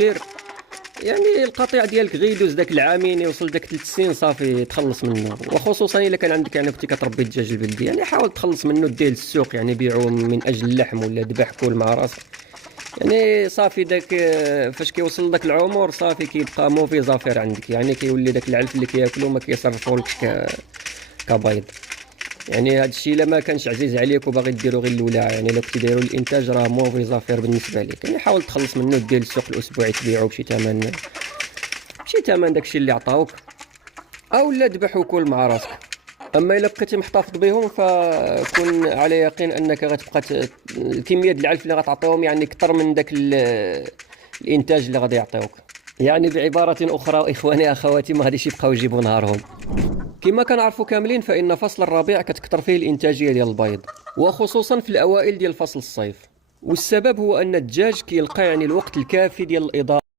كبير. يعني القطيع ديالك غير يدوز داك العامين يوصل داك 3 سنين صافي تخلص منه، وخصوصا الا كان عندك يعني كنتي كتربي الدجاج البلدي، يعني حاول تخلص منه ديه للسوق، يعني بيعوه من اجل اللحم ولا ذبح كل مع راسك. يعني صافي داك فاش كيوصل داك العمر صافي كيبقى موفي زافير عندك، يعني كيولي داك العلف اللي كياكلو ما كيصرفولكش كبيض. يعني هذا الشيء الا ما كانش عزيز عليك وباغي ديرو غير الولاعه، يعني لو كنتي دايرو الانتاج راه موفي زافير بالنسبه لك، يعني حاول تخلص منه دير السوق الاسبوعي تبيعو بشي ثمن داكشي اللي عطاوك، او لا ذبح وكل مع راسك. اما الا بقيتي محتفظ بهم فكن على يقين انك غتبقى الكميه ديال العلف اللي غتعطيهم يعني اكثر من داك الانتاج اللي غادي يعطيوك. يعني بعباره اخرى اخواني اخواتي ما غاديش يبقاو يجيبوا نهارهم. كما كنعرفوا كاملين فإن فصل الربيع كتكثر فيه الإنتاجية ديال البيض، وخصوصا في الأوائل ديال فصل الصيف. والسبب هو أن الدجاج كيلقى يعني الوقت الكافي ديال الإضاءة